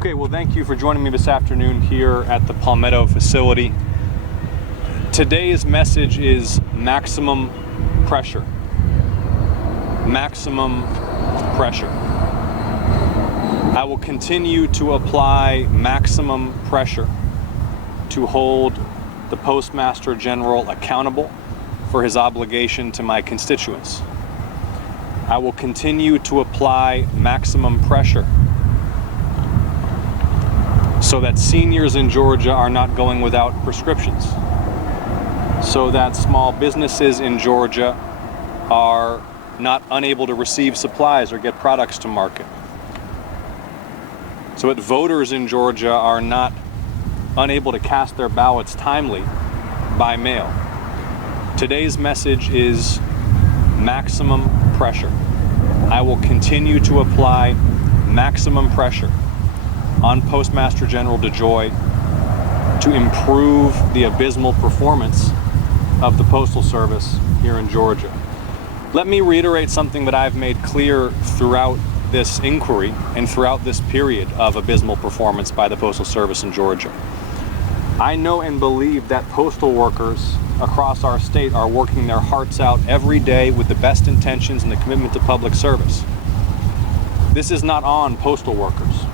Okay, well, thank you for joining me this afternoon here at the Palmetto facility. Today's message is maximum pressure. Maximum pressure. I will continue to apply maximum pressure to hold the Postmaster General accountable for his obligation to my constituents. I will continue to apply maximum pressure so that seniors in Georgia are not going without prescriptions, so that small businesses in Georgia are not unable to receive supplies or get products to market, so that voters in Georgia are not unable to cast their ballots timely by mail. Today's message is maximum pressure. I will continue to apply maximum pressure on Postmaster General DeJoy to improve the abysmal performance of the Postal Service here in Georgia. Let me reiterate something that I've made clear throughout this inquiry and throughout this period of abysmal performance by the Postal Service in Georgia. I know and believe that postal workers across our state are working their hearts out every day with the best intentions and the commitment to public service. This is not on postal workers.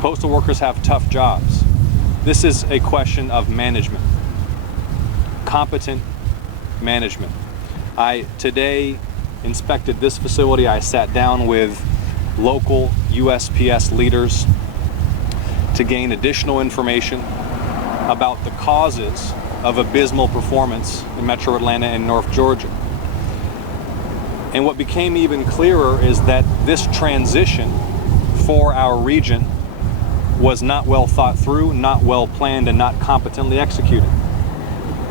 Postal workers have tough jobs. This is a question of management, competent management. I today inspected this facility. I sat down with local USPS leaders to gain additional information about the causes of abysmal performance in Metro Atlanta and North Georgia. And what became even clearer is that this transition for our region was not well thought through, not well planned, and not competently executed.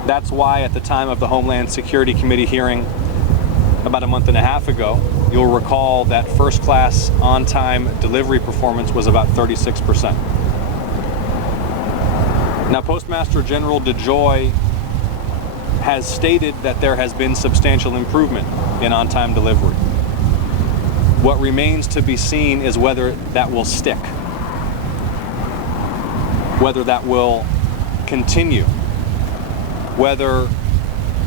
That's why at the time of the Homeland Security Committee hearing about a month and a half ago, you'll recall that first class on-time delivery performance was about 36%. Now, Postmaster General DeJoy has stated that there has been substantial improvement in on-time delivery. What remains to be seen is whether that will stick, whether that will continue, whether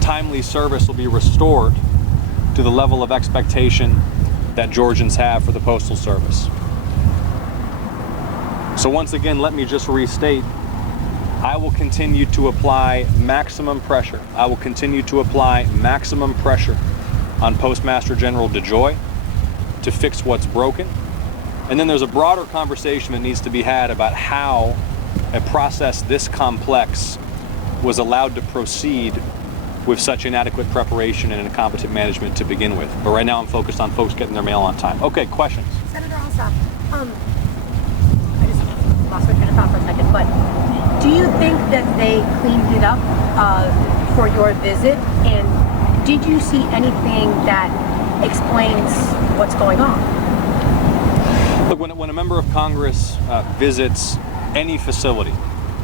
timely service will be restored to the level of expectation that Georgians have for the Postal Service. So once again, let me just restate, I will continue to apply maximum pressure. I will continue to apply maximum pressure on Postmaster General DeJoy to fix what's broken. And then there's a broader conversation that needs to be had about how a process this complex was allowed to proceed with such inadequate preparation and incompetent management to begin with. But right now I'm focused on folks getting their mail on time. Okay, questions? Senator Ossoff, I just lost my train of thought for a second, but do you think that they cleaned it up for your visit? And did you see anything that explains what's going on? Look, when a member of Congress visits any facility,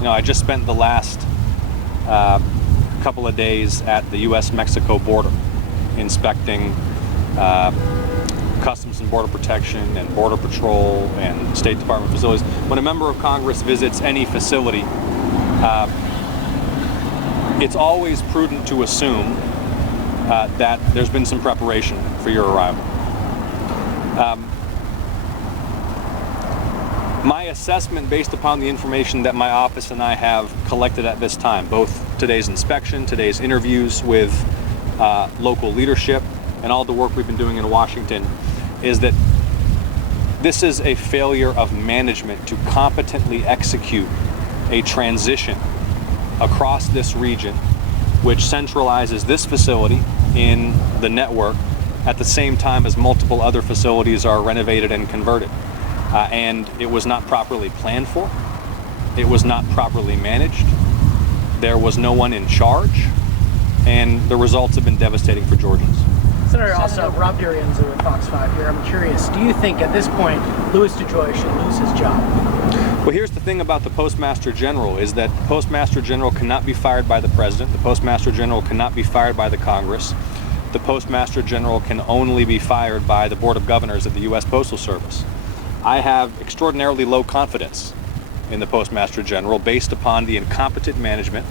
I just spent the last couple of days at the U.S.-Mexico border inspecting Customs and Border Protection and Border Patrol and State Department facilities. When a member of Congress visits any facility, it's always prudent to assume that there's been some preparation for your arrival. My assessment, based upon the information that my office and I have collected at this time, both today's inspection, today's interviews with local leadership, and all the work we've been doing in Washington, is that this is a failure of management to competently execute a transition across this region, which centralizes this facility in the network at the same time as multiple other facilities are renovated and converted. And it was not properly planned for. It was not properly managed. There was no one in charge, and the results have been devastating for Georgians. Senator Ossoff, Rob Durienzo with Fox 5 here. I'm curious, do you think at this point Louis DeJoy should lose his job? Well, here's the thing about the Postmaster General is that the Postmaster General cannot be fired by the President. The Postmaster General cannot be fired by the Congress. The Postmaster General can only be fired by the Board of Governors of the U.S. Postal Service. I have extraordinarily low confidence in the Postmaster General based upon the incompetent management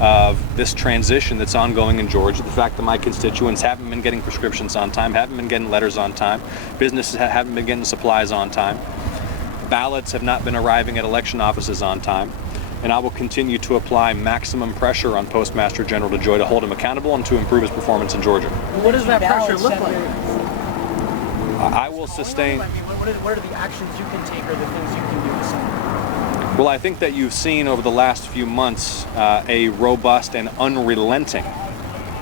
of this transition that's ongoing in Georgia. The fact that my constituents haven't been getting prescriptions on time, haven't been getting letters on time, businesses haven't been getting supplies on time, ballots have not been arriving at election offices on time, and I will continue to apply maximum pressure on Postmaster General DeJoy to hold him accountable and to improve his performance in Georgia. What does that pressure look like? I will sustain... I mean, what are the actions you can take or the things you can do to support? Well, I think that you've seen over the last few months a robust and unrelenting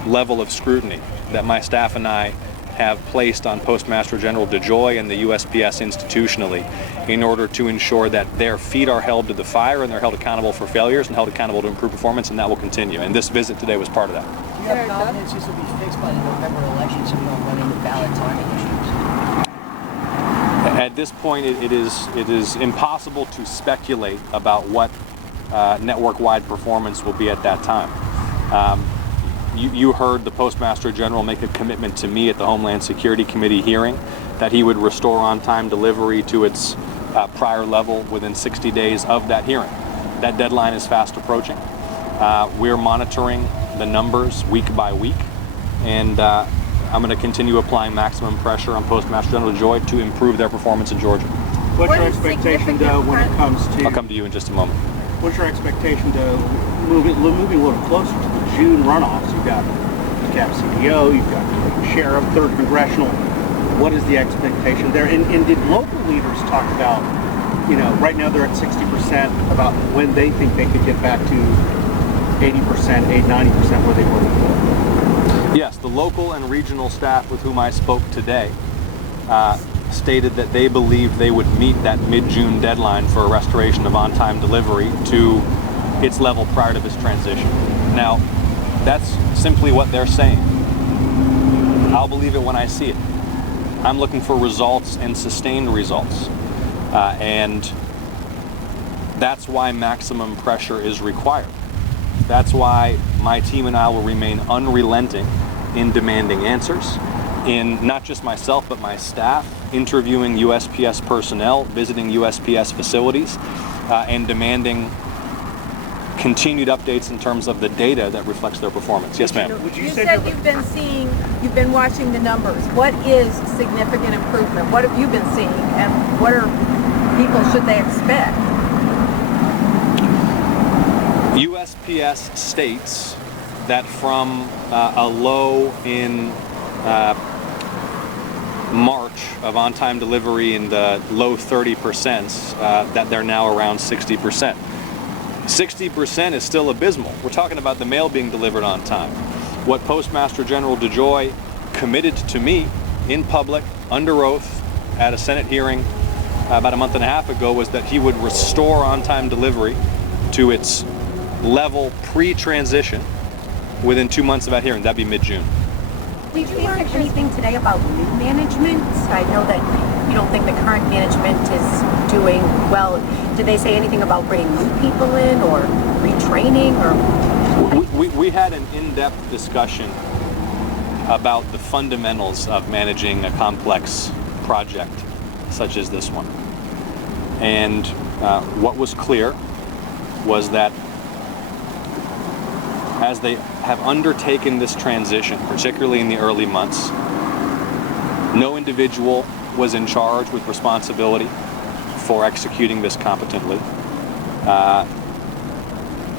level of scrutiny that my staff and I have placed on Postmaster General DeJoy and the USPS institutionally in order to ensure that their feet are held to the fire and they're held accountable for failures and held accountable to improve performance, and that will continue. And this visit today was part of that. Do you have confidence this will be fixed by the November election so we don't run into ballot timing issues? At this point, it is impossible to speculate about what network-wide performance will be at that time. You heard the Postmaster General make a commitment to me at the Homeland Security Committee hearing that he would restore on-time delivery to its prior level within 60 days of that hearing. That deadline is fast approaching. We're monitoring the numbers week by week, and I'm going to continue applying maximum pressure on Postmaster General DeJoy to improve their performance in Georgia. What's your expectation, though, when it comes to... I'll come to you in just a moment. What's your expectation, though, moving a little closer to the June runoffs? You've got CDO, you've got Sheriff, 3rd Congressional. What is the expectation there? And did local leaders talk about, right now they're at 60%, about when they think they could get back to 80%, 90% where they were before? Yes, the local and regional staff with whom I spoke today stated that they believed they would meet that mid-June deadline for a restoration of on-time delivery to its level prior to this transition. Now, that's simply what they're saying. I'll believe it when I see it. I'm looking for results and sustained results. And that's why maximum pressure is required. That's why my team and I will remain unrelenting in demanding answers, in not just myself, but my staff, interviewing USPS personnel, visiting USPS facilities, and demanding continued updates in terms of the data that reflects their performance. Yes, ma'am. You said you've been watching the numbers. What is significant improvement? What have you been seeing, and what are people should they expect? USPS states that from a low in March of on-time delivery in the low 30%, that they're now around 60%. 60% is still abysmal. We're talking about the mail being delivered on time. What Postmaster General DeJoy committed to me in public, under oath, at a Senate hearing about a month and a half ago was that he would restore on-time delivery to its level pre-transition within 2 months of that hearing. That'd be mid-June. Did you learn anything today about new management? I know that you don't think the current management is doing well. Did they say anything about bringing new people in or retraining? Or we had an in-depth discussion about the fundamentals of managing a complex project such as this one. And what was clear was that as they have undertaken this transition, particularly in the early months, no individual was in charge with responsibility for executing this competently.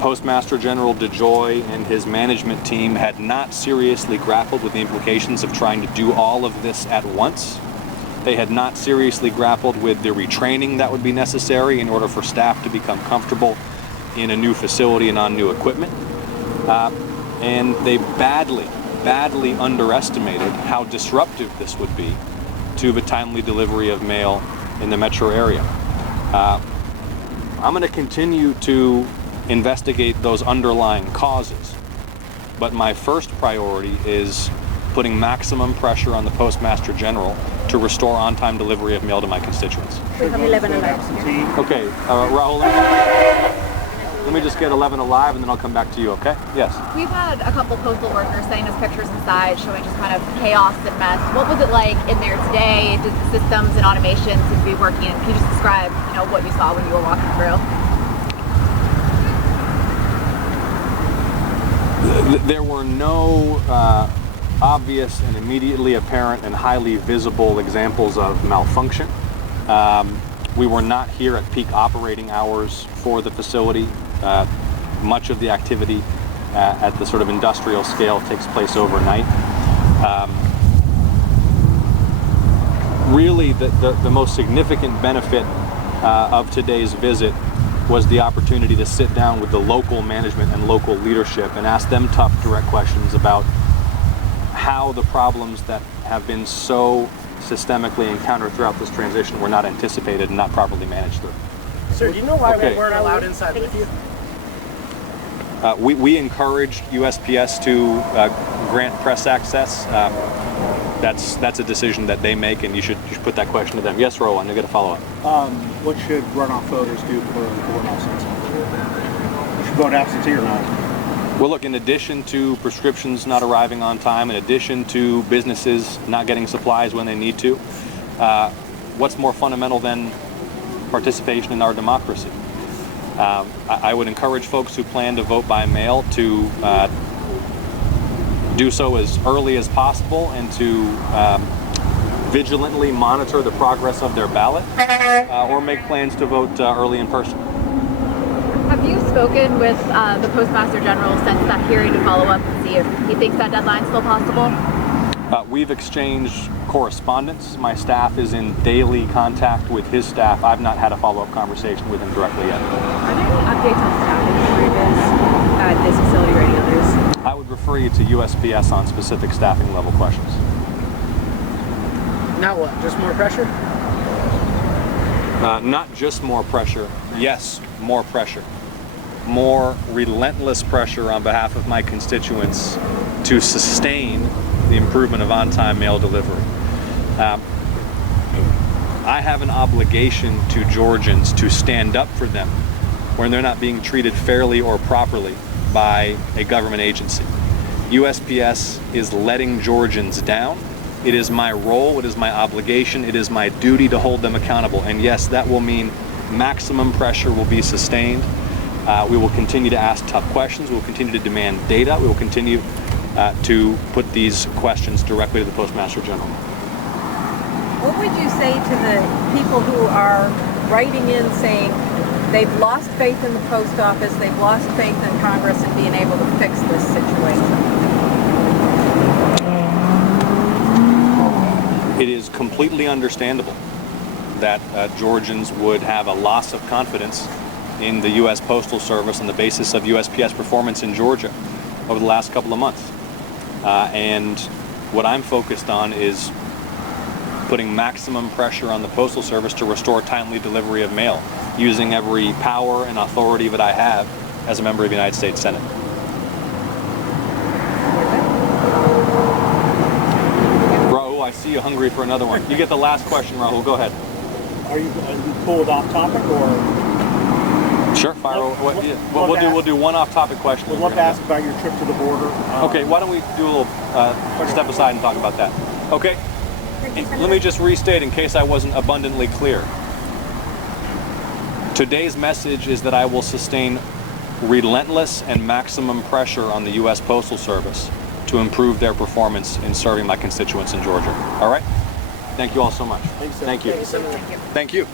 Postmaster General DeJoy and his management team had not seriously grappled with the implications of trying to do all of this at once. They had not seriously grappled with the retraining that would be necessary in order for staff to become comfortable in a new facility and on new equipment. And they badly underestimated how disruptive this would be to the timely delivery of mail in the metro area. I'm going to continue to investigate those underlying causes, but my first priority is putting maximum pressure on the Postmaster General to restore on-time delivery of mail to my constituents. we have 11 elections. Okay, Rahul. Let me just get 11 alive and then I'll come back to you, okay? Yes. We've had a couple postal workers sending us pictures inside showing just kind of chaos and mess. What was it like in there today? Did the systems and automation seem to be working? And can you just describe, what you saw when you were walking through? There were no obvious and immediately apparent and highly visible examples of malfunction. We were not here at peak operating hours for the facility. Much of the activity at the sort of industrial scale takes place overnight. Really, the most significant benefit of today's visit was the opportunity to sit down with the local management and local leadership and ask them tough, direct questions about how the problems that have been so systemically encountered throughout this transition were not anticipated and not properly managed through. Sir, do you know why Okay. we weren't allowed inside with you? We encouraged USPS to grant press access. That's a decision that they make, and you should put that question to them. Yes, Rowan, you get a follow-up. What should runoff voters do for vote absentee? Should vote absentee or not? Well, look, in addition to prescriptions not arriving on time, in addition to businesses not getting supplies when they need to, what's more fundamental than participation in our democracy? I would encourage folks who plan to vote by mail to do so as early as possible and to vigilantly monitor the progress of their ballot or make plans to vote early in person. Have you spoken with the Postmaster General since that hearing to follow up and see if he thinks that deadline's still possible? We've exchanged correspondence. My staff is in daily contact with his staff. I've not had a follow-up conversation with him directly yet. Are there any updates on staffing shortages at this facility or any others? I would refer you to USPS on specific staffing level questions. Now what? Just more pressure? Not just more pressure. Yes, more pressure. More relentless pressure on behalf of my constituents to sustain the improvement of on-time mail delivery. I have an obligation to Georgians to stand up for them when they're not being treated fairly or properly by a government agency. USPS is letting Georgians down. It is my role, it is my obligation, it is my duty to hold them accountable. And yes, that will mean maximum pressure will be sustained. We will continue to ask tough questions. We will continue to demand data. We will continue to put these questions directly to the Postmaster General. What would you say to the people who are writing in saying they've lost faith in the post office, they've lost faith in Congress in being able to fix this situation? It is completely understandable that Georgians would have a loss of confidence in the U.S. Postal Service on the basis of USPS performance in Georgia over the last couple of months. And what I'm focused on is putting maximum pressure on the Postal Service to restore timely delivery of mail, using every power and authority that I have as a member of the United States Senate. Rahul, I see you hungry for another one. You get the last question, Rahul. Go ahead. Are you pulled off topic or? Sure, fire. We'll do one off-topic question. We'd love to ask about your trip to the border. Okay, why don't we do a little step aside and talk about that? Okay. Let me just restate in case I wasn't abundantly clear. Today's message is that I will sustain relentless and maximum pressure on the U.S. Postal Service to improve their performance in serving my constituents in Georgia. All right? Thank you all so much. Thanks, sir. Thank you. Thank you. Thank you.